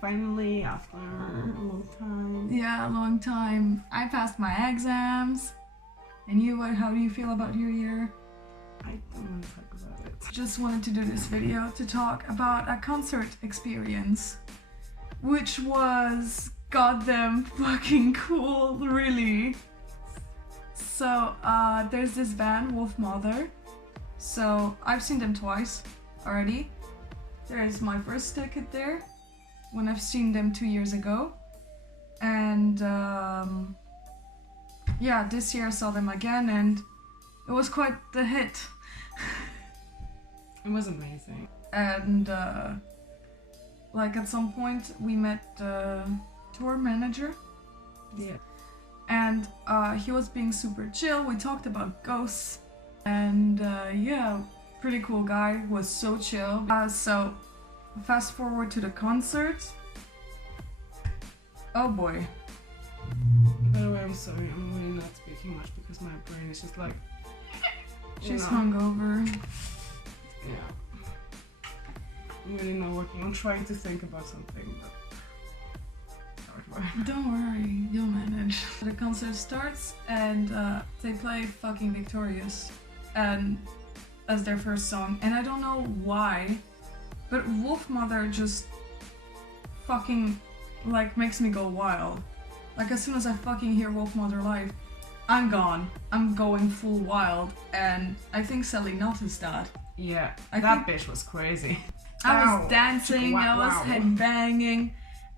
finally, after a long time. Yeah, a long time. I passed my exams. And you, how do you feel about your year? I don't want to talk about it. Just wanted to do this video to talk about a concert experience, which was goddamn fucking cool, really. So, there's this band, Wolfmother. So, I've seen them twice already. There's my first ticket there, when I've seen them 2 years ago. And, yeah, this year I saw them again and it was quite the hit. It was amazing. And, like at some point we met the tour manager. Yeah. And he was being super chill. We talked about ghosts. And yeah, pretty cool guy, was so chill. So fast forward to the concert. Oh boy. By the way, I'm sorry, I'm really not speaking much because my brain is just like... She's hungover. Yeah. I'm really not working. I'm trying to think about something, but... Don't worry, you'll manage. The concert starts and they play fucking Victorious and as their first song, and I don't know why, but Wolfmother just fucking like makes me go wild. Like as soon as I fucking hear Wolfmother live, I'm gone. I'm going full wild, and I think Seli noticed that. Yeah, that bitch was crazy. I was dancing, I was headbanging.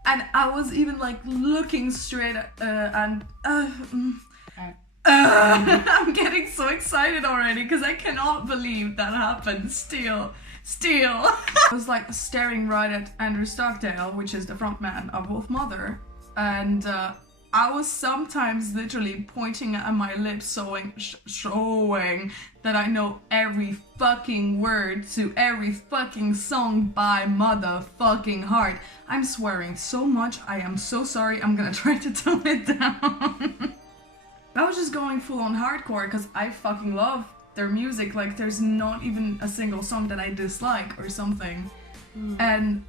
And I was even like looking straight at, I'm getting so excited already because I cannot believe that happened still. I was like staring right at Andrew Stockdale, which is the frontman of Wolfmother, and I was sometimes literally pointing at my lips showing that I know every fucking word to every fucking song by motherfucking heart. I'm swearing so much, I am so sorry, I'm gonna try to tone it down. I was just going full on hardcore because I fucking love their music, like there's not even a single song that I dislike or something. And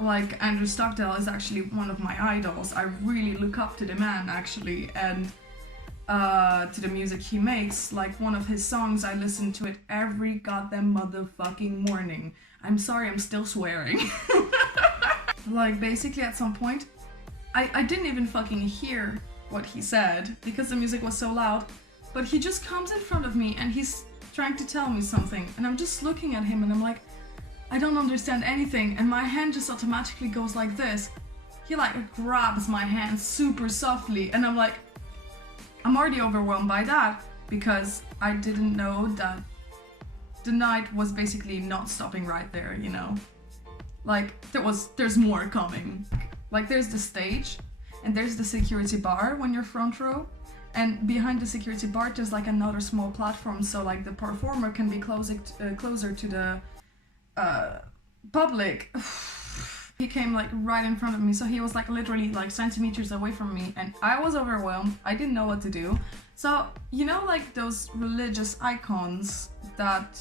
like Andrew Stockdale is actually one of my idols. I really look up to the man actually, and to the music he makes. Like one of his songs, I listen to it every goddamn motherfucking morning. I'm sorry, I'm still swearing. Like basically at some point, I didn't even fucking hear what he said because the music was so loud, but he just comes in front of me and he's trying to tell me something, and I'm just looking at him and I'm like, I don't understand anything, and my hand just automatically goes like this. He like grabs my hand super softly, and I'm like, I'm already overwhelmed by that because I didn't know that the night was basically not stopping right there, you know? Like there's more coming. Like there's the stage and there's the security bar when you're front row, and behind the security bar there's like another small platform, so like the performer can be closer to the public. He came like right in front of me, so he was like literally like centimeters away from me, and I was overwhelmed. I didn't know what to do. So you know, like those religious icons that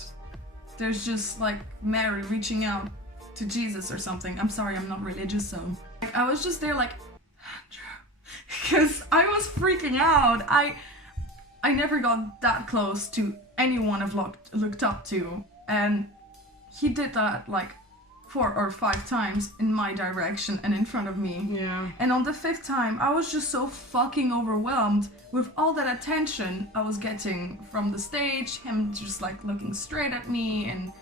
there's just like Mary reaching out to Jesus or something. I'm sorry, I'm not religious, so like, I was just there like, Andrew, because I was freaking out. I never got that close to anyone I've looked up to, and he did that like 4 or 5 times in my direction and in front of me. Yeah. And on the 5th time, I was just so fucking overwhelmed with all that attention I was getting from the stage, him just like looking straight at me and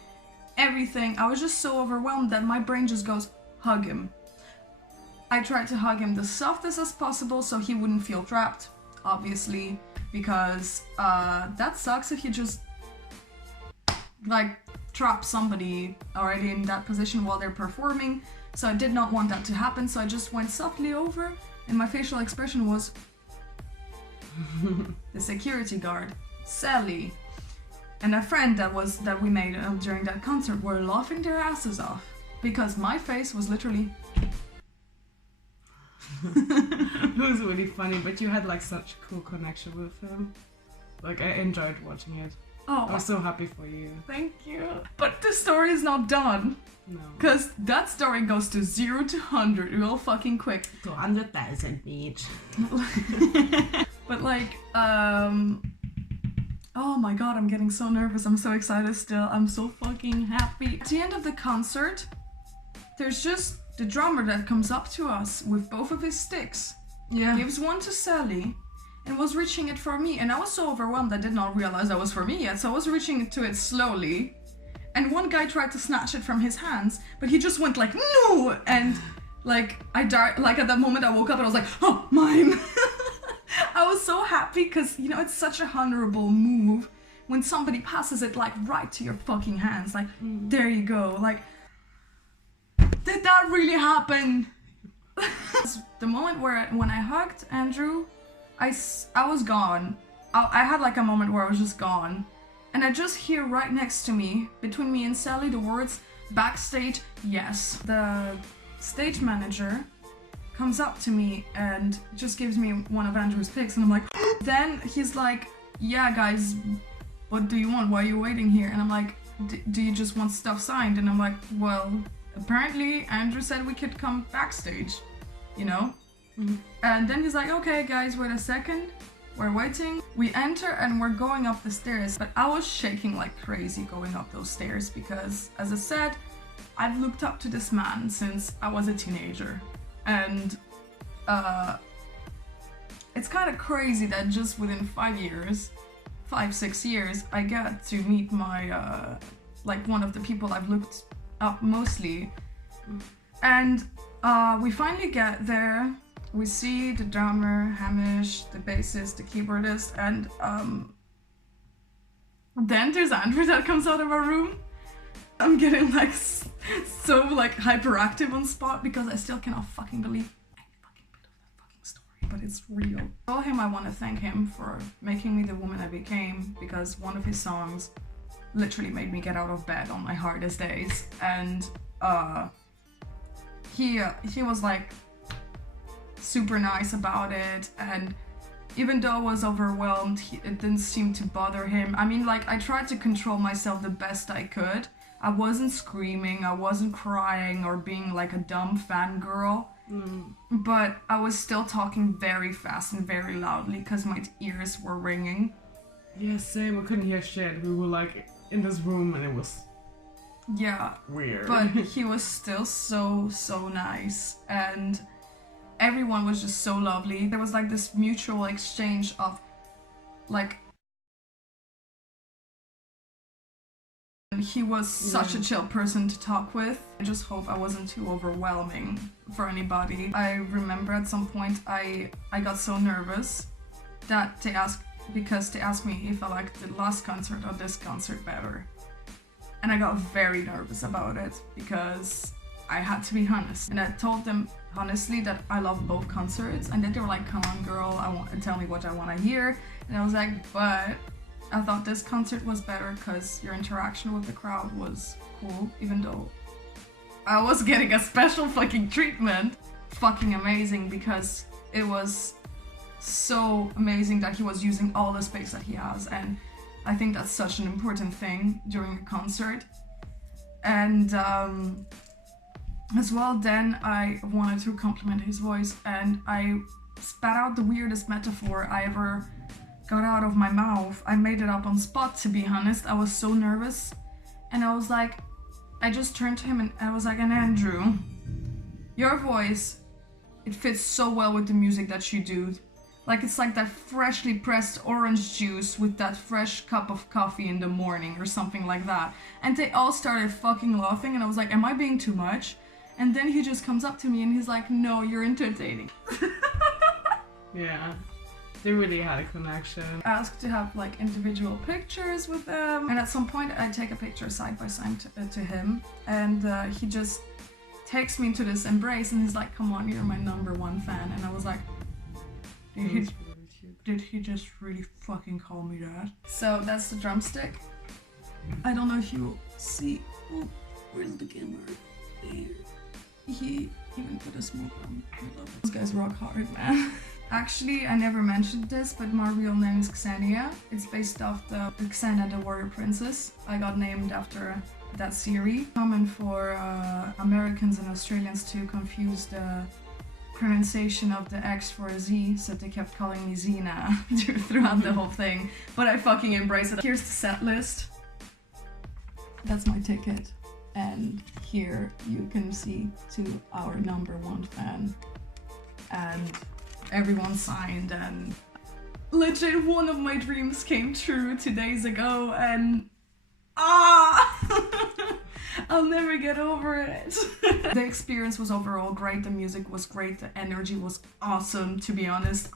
everything. I was just so overwhelmed that my brain just goes, hug him. I tried to hug him the softest as possible so he wouldn't feel trapped, obviously, because that sucks if you just like trap somebody already in that position while they're performing. So I did not want that to happen, so I just went softly over, and my facial expression was the security guard, Seli, and a friend that we made during that concert were laughing their asses off because my face was literally it was really funny, but you had like such a cool connection with him. Like I enjoyed watching it. Oh, I was so happy for you. thank you. But the story is not done. No. Because that story goes to 0 to 100 real fucking quick. 200,000 each. But like, oh my god, I'm getting so nervous. I'm so excited still. I'm so fucking happy. At the end of the concert, there's just the drummer that comes up to us with both of his sticks. Yeah. Gives one to Seli and was reaching it for me. And I was so overwhelmed I did not realize that was for me yet. So I was reaching to it slowly. And one guy tried to snatch it from his hands, but he just went like, no! And like, I died, like at that moment I woke up and I was like, oh, mine! I was so happy because, you know, it's such a honorable move when somebody passes it like right to your fucking hands. Like, there you go. Like, did that really happen? The moment when I hugged Andrew, I was gone. I had like a moment where I was just gone. And I just hear right next to me, between me and Seli, the words, backstage, yes. The stage manager comes up to me and just gives me one of Andrew's picks and I'm like, then he's like, yeah guys, what do you want? Why are you waiting here? And I'm like, do you just want stuff signed? And I'm like, well, apparently Andrew said we could come backstage, you know? Mm-hmm. And then he's like, okay guys, wait a second. We're waiting. We enter and we're going up the stairs, but I was shaking like crazy going up those stairs because, as I said, I've looked up to this man since I was a teenager. And it's kind of crazy that just within 5-6 years, I get to meet my, like one of the people I've looked up mostly. And we finally get there. We see the drummer, Hamish, the bassist, the keyboardist, and then there's Andrew that comes out of our room. I'm getting like so like hyperactive on spot because I still cannot fucking believe any fucking bit of that fucking story, but it's real. I told him I want to thank him for making me the woman I became because one of his songs literally made me get out of bed on my hardest days, and he was like super nice about it, and even though I was overwhelmed, it didn't seem to bother him. I mean, like, I tried to control myself the best I could. I wasn't screaming, I wasn't crying or being like a dumb fangirl, but I was still talking very fast and very loudly because my ears were ringing. Yeah, same. We couldn't hear shit. We were like in this room and it was weird. But he was still so nice, and everyone was just so lovely. There was like this mutual exchange of like, he was such a chill person to talk with. I just hope I wasn't too overwhelming for anybody. I remember at some point I got so nervous that they asked me if I liked the last concert or this concert better. And I got very nervous about it because I had to be honest. And I told them honestly that I love both concerts, and then they were like, come on girl, tell me what I want to hear. And I was like, but I thought this concert was better because your interaction with the crowd was cool, even though I was getting a special fucking treatment. Fucking amazing, because it was so amazing that he was using all the space that he has, and I think that's such an important thing during a concert. And as well, then I wanted to compliment his voice, and I spat out the weirdest metaphor I ever got out of my mouth. I made it up on spot, to be honest. I was so nervous, and I was like, I just turned to him and I was like, and Andrew, your voice, it fits so well with the music that you do. Like, it's like that freshly pressed orange juice with that fresh cup of coffee in the morning or something like that. And they all started fucking laughing, and I was like, am I being too much? And then he just comes up to me and he's like, no, you're entertaining. Yeah, they really had a connection. Asked to have like individual pictures with them, and at some point I take a picture side by side to him, and he just takes me into this embrace and he's like, come on, you're my #1 fan. And I was like, did he just really fucking call me that? So that's the drumstick. I don't know if you will see. Oh, where's the camera? There. He even put a smoke on. I love it. Those guys rock hard, man. Actually, I never mentioned this, but my real name is Xenia. It's based off the Xenia the Warrior Princess. I got named after that series. Common for Americans and Australians to confuse the pronunciation of the X for a Z, so they kept calling me Xena throughout the whole thing. But I fucking embrace it. Here's the set list. That's my ticket. And here you can see to our #1 fan. And everyone signed, and legit one of my dreams came true 2 days ago, and I'll never get over it. The experience was overall great, the music was great, the energy was awesome, to be honest.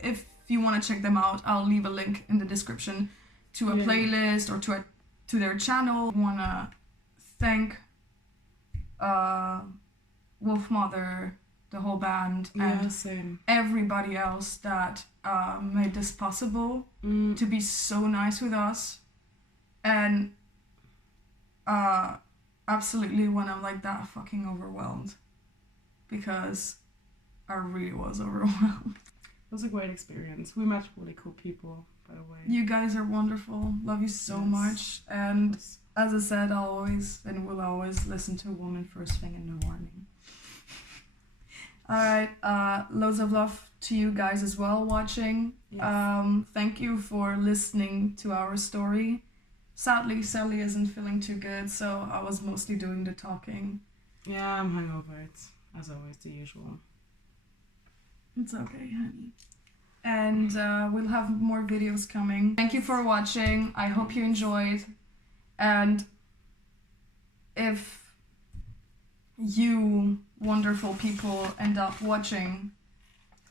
If you want to check them out, I'll leave a link in the description to a playlist or to their channel. I want to thank Wolfmother, the whole band, and everybody else that made this possible, to be so nice with us. And absolutely when I'm like that fucking overwhelmed, because I really was overwhelmed. It was a great experience. We met really cool people, by the way. You guys are wonderful. Love you so much. And as I said, I'll always and will always listen to a woman first thing in the morning. Alright, loads of love to you guys as well watching. Yes. Thank you for listening to our story. Sadly, Seli isn't feeling too good, so I was mostly doing the talking. Yeah, I'm hungover. It's, as always, the usual. It's okay, honey. And we'll have more videos coming. Thank you for watching. I hope you enjoyed. And if you wonderful people end up watching,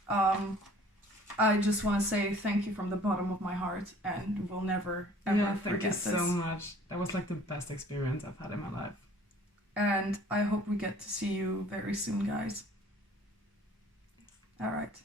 I just want to say thank you from the bottom of my heart, and we'll never ever forget this. Thank you so much. That was like the best experience I've had in my life. And I hope we get to see you very soon, guys. All right.